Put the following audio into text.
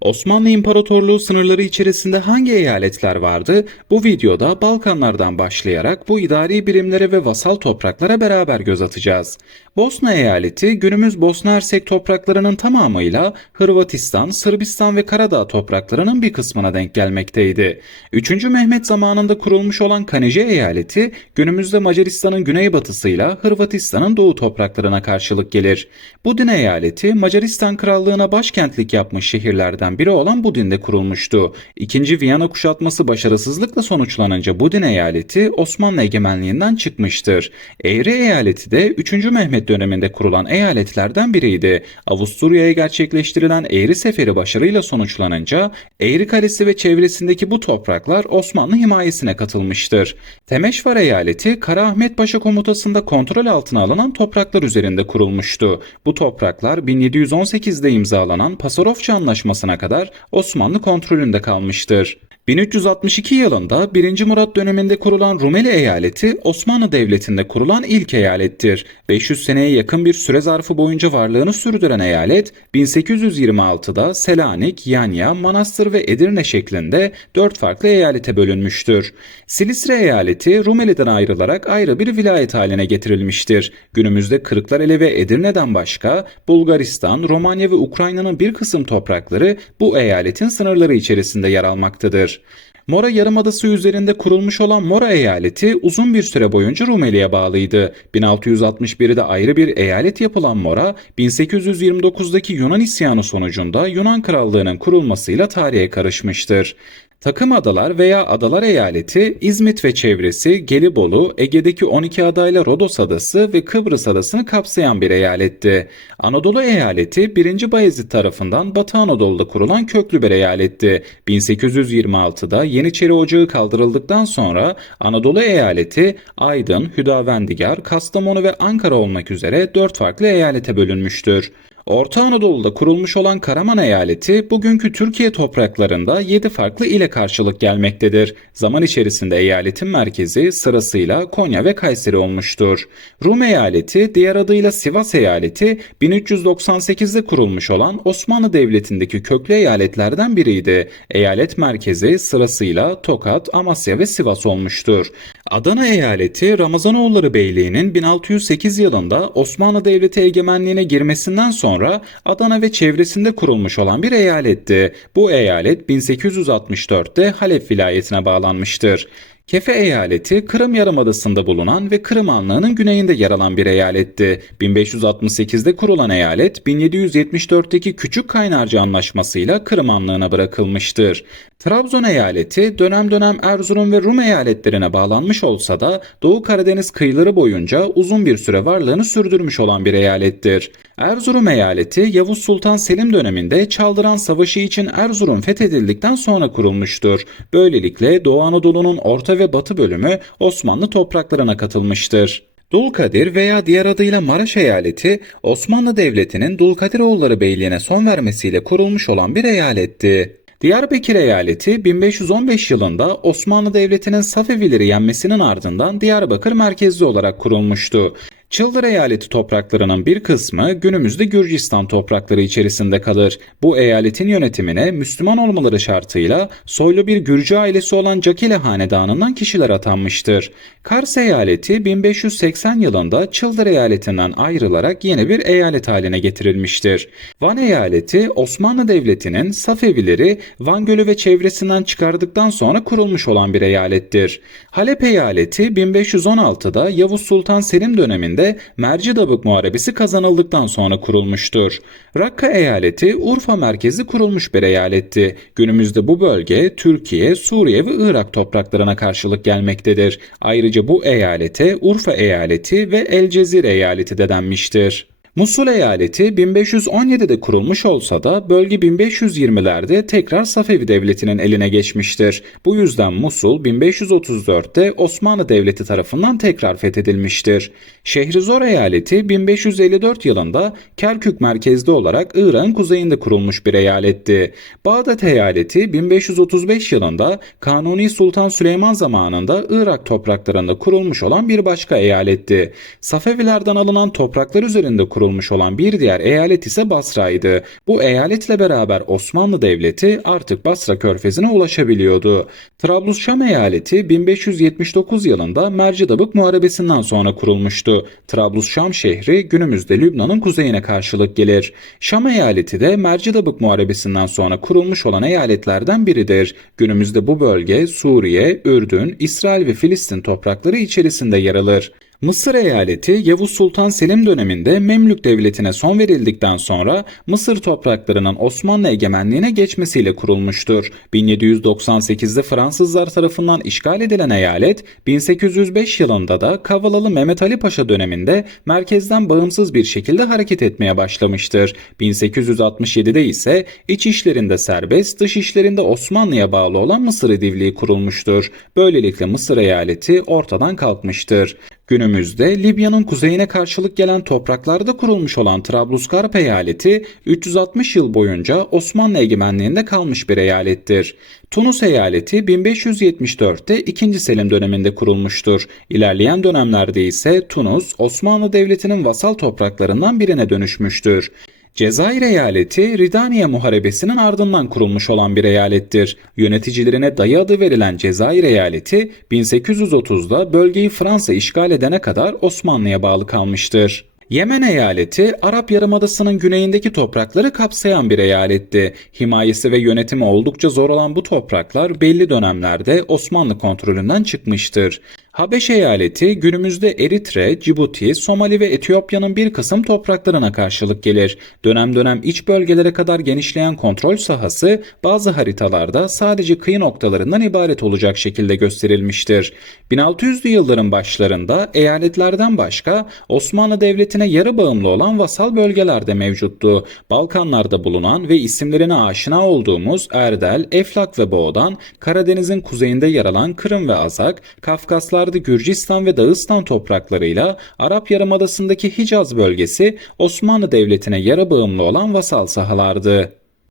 Osmanlı İmparatorluğu sınırları içerisinde hangi eyaletler vardı? Bu videoda Balkanlardan başlayarak bu idari birimlere ve vasal topraklara beraber göz atacağız. Bosna eyaleti günümüz Bosna Hersek topraklarının tamamıyla Hırvatistan, Sırbistan ve Karadağ topraklarının bir kısmına denk gelmekteydi. 3. Mehmet zamanında kurulmuş olan Kanije eyaleti günümüzde Macaristan'ın güneybatısıyla Hırvatistan'ın doğu topraklarına karşılık gelir. Budin eyaleti Macaristan Krallığı'na başkentlik yapmış şehirlerden biri olan Budin'de kurulmuştu. İkinci Viyana kuşatması başarısızlıkla sonuçlanınca Budin eyaleti Osmanlı egemenliğinden çıkmıştır. Eğri eyaleti de 3. Mehmet döneminde kurulan eyaletlerden biriydi. Avusturya'ya gerçekleştirilen Eğri Seferi başarıyla sonuçlanınca Eğri Kalesi ve çevresindeki bu topraklar Osmanlı himayesine katılmıştır. Temeşvar eyaleti Kara Ahmet Paşa komutasında kontrol altına alınan topraklar üzerinde kurulmuştu. Bu topraklar 1718'de imzalanan Pasarofça Anlaşması'na kadar Osmanlı kontrolünde kalmıştır. 1362 yılında 1. Murat döneminde kurulan Rumeli eyaleti Osmanlı Devleti'nde kurulan ilk eyalettir. 500 seneye yakın bir süre zarfı boyunca varlığını sürdüren eyalet 1826'da Selanik, Yanya, Manastır ve Edirne şeklinde 4 farklı eyalete bölünmüştür. Silistre eyaleti Rumeli'den ayrılarak ayrı bir vilayet haline getirilmiştir. Günümüzde Kırklareli ve Edirne'den başka Bulgaristan, Romanya ve Ukrayna'nın bir kısım toprakları bu eyaletin sınırları içerisinde yer almaktadır. Mora Yarımadası üzerinde kurulmuş olan Mora eyaleti uzun bir süre boyunca Rumeli'ye bağlıydı. 1661'de ayrı bir eyalet yapılan Mora, 1829'daki Yunan isyanı sonucunda Yunan Krallığı'nın kurulmasıyla tarihe karışmıştır. Takım Adalar veya Adalar Eyaleti, İzmit ve çevresi, Gelibolu, Ege'deki 12 adayla Rodos Adası ve Kıbrıs Adası'nı kapsayan bir eyaletti. Anadolu Eyaleti, 1. Bayezid tarafından Batı Anadolu'da kurulan köklü bir eyaletti. 1826'da Yeniçeri Ocağı kaldırıldıktan sonra Anadolu Eyaleti, Aydın, Hüdavendigar, Kastamonu ve Ankara olmak üzere 4 farklı eyalete bölünmüştür. Orta Anadolu'da kurulmuş olan Karaman eyaleti bugünkü Türkiye topraklarında 7 farklı ile karşılık gelmektedir. Zaman içerisinde eyaletin merkezi sırasıyla Konya ve Kayseri olmuştur. Rum eyaleti diğer adıyla Sivas eyaleti 1398'de kurulmuş olan Osmanlı Devleti'ndeki köklü eyaletlerden biriydi. Eyalet merkezi sırasıyla Tokat, Amasya ve Sivas olmuştur. Adana eyaleti Ramazanoğulları Beyliği'nin 1608 yılında Osmanlı Devleti egemenliğine girmesinden sonra Adana ve çevresinde kurulmuş olan bir eyaletti. Bu eyalet 1864'te Halep vilayetine bağlanmıştır. Kefe eyaleti Kırım Yarımadası'nda bulunan ve Kırım Hanlığı'nın güneyinde yer alan bir eyaletti. 1568'de kurulan eyalet 1774'teki Küçük Kaynarca Anlaşması'yla Kırım Hanlığı'na bırakılmıştır. Trabzon eyaleti dönem dönem Erzurum ve Rum eyaletlerine bağlanmış olsa da Doğu Karadeniz kıyıları boyunca uzun bir süre varlığını sürdürmüş olan bir eyalettir. Erzurum eyaleti Yavuz Sultan Selim döneminde Çaldıran Savaşı için Erzurum fethedildikten sonra kurulmuştur. Böylelikle Doğu Anadolu'nun orta ve batı bölümü Osmanlı topraklarına katılmıştır. Dulkadir veya diğer adıyla Maraş eyaleti Osmanlı Devleti'nin Dulkadiroğulları Beyliğine son vermesiyle kurulmuş olan bir eyaletti. Diyarbakır eyaleti 1515 yılında Osmanlı Devleti'nin Safevileri yenmesinin ardından Diyarbakır merkezli olarak kurulmuştu. Çıldır eyaleti topraklarının bir kısmı günümüzde Gürcistan toprakları içerisinde kalır. Bu eyaletin yönetimine Müslüman olmaları şartıyla soylu bir Gürcü ailesi olan Cakile Hanedanı'ndan kişiler atanmıştır. Kars eyaleti 1580 yılında Çıldır eyaletinden ayrılarak yeni bir eyalet haline getirilmiştir. Van eyaleti Osmanlı Devleti'nin Safevileri Van Gölü ve çevresinden çıkardıktan sonra kurulmuş olan bir eyalettir. Halep eyaleti 1516'da Yavuz Sultan Selim döneminde döneminde Mercidabık Muharebesi kazanıldıktan sonra kurulmuştur. Rakka eyaleti Urfa merkezi kurulmuş bir eyaletti. Günümüzde bu bölge Türkiye, Suriye ve Irak topraklarına karşılık gelmektedir. Ayrıca bu eyalete Urfa eyaleti ve El Cezire eyaleti de denmiştir. Musul eyaleti 1517'de kurulmuş olsa da bölge 1520'lerde tekrar Safevi Devleti'nin eline geçmiştir. Bu yüzden Musul 1534'te Osmanlı Devleti tarafından tekrar fethedilmiştir. Şehrizor eyaleti 1554 yılında Kerkük merkezli olarak İran kuzeyinde kurulmuş bir eyaletti. Bağdat eyaleti 1535 yılında Kanuni Sultan Süleyman zamanında Irak topraklarında kurulmuş olan bir başka eyaletti. Safevilerden alınan topraklar üzerinde kurulmuş kurulmuş olan bir diğer eyalet ise Basra'ydı. Bu eyaletle beraber Osmanlı Devleti artık Basra körfezine ulaşabiliyordu. Trablus-Şam eyaleti 1579 yılında Mercidabık Muharebesi'nden sonra kurulmuştu. Trablus-Şam şehri günümüzde Lübnan'ın kuzeyine karşılık gelir. Şam eyaleti de Mercidabık Muharebesi'nden sonra kurulmuş olan eyaletlerden biridir. Günümüzde bu bölge Suriye, Ürdün, İsrail ve Filistin toprakları içerisinde yer alır. Mısır eyaleti Yavuz Sultan Selim döneminde Memlük Devleti'ne son verildikten sonra Mısır topraklarının Osmanlı egemenliğine geçmesiyle kurulmuştur. 1798'de Fransızlar tarafından işgal edilen eyalet 1805 yılında da Kavalalı Mehmet Ali Paşa döneminde merkezden bağımsız bir şekilde hareket etmeye başlamıştır. 1867'de ise iç işlerinde serbest, dış işlerinde Osmanlı'ya bağlı olan Mısır Edivliği kurulmuştur. Böylelikle Mısır eyaleti ortadan kalkmıştır. Günümüzde Libya'nın kuzeyine karşılık gelen topraklarda kurulmuş olan Trablusgarp eyaleti 360 yıl boyunca Osmanlı egemenliğinde kalmış bir eyalettir. Tunus eyaleti 1574'te 2. Selim döneminde kurulmuştur. İlerleyen dönemlerde ise Tunus Osmanlı Devleti'nin vasal topraklarından birine dönüşmüştür. Cezayir eyaleti Ridaniye Muharebesi'nin ardından kurulmuş olan bir eyalettir. Yöneticilerine dayı adı verilen Cezayir eyaleti 1830'da bölgeyi Fransa işgal edene kadar Osmanlı'ya bağlı kalmıştır. Yemen eyaleti Arap Yarımadası'nın güneyindeki toprakları kapsayan bir eyaletti. Himayesi ve yönetimi oldukça zor olan bu topraklar belli dönemlerde Osmanlı kontrolünden çıkmıştır. Habeş eyaleti günümüzde Eritre, Cibuti, Somali ve Etiyopya'nın bir kısım topraklarına karşılık gelir. Dönem dönem iç bölgelere kadar genişleyen kontrol sahası bazı haritalarda sadece kıyı noktalarından ibaret olacak şekilde gösterilmiştir. 1600'lü yılların başlarında eyaletlerden başka Osmanlı Devleti'ne yarı bağımlı olan vasal bölgeler de mevcuttu. Balkanlarda bulunan ve isimlerine aşina olduğumuz Erdel, Eflak ve Boğdan, Karadeniz'in kuzeyinde yer alan Kırım ve Azak, Kafkaslar Kafkaslar'da Gürcistan ve Dağıstan topraklarıyla Arap Yarımadası'ndaki Hicaz bölgesi Osmanlı Devleti'ne yarı bağımlı olan vasal sahalardı.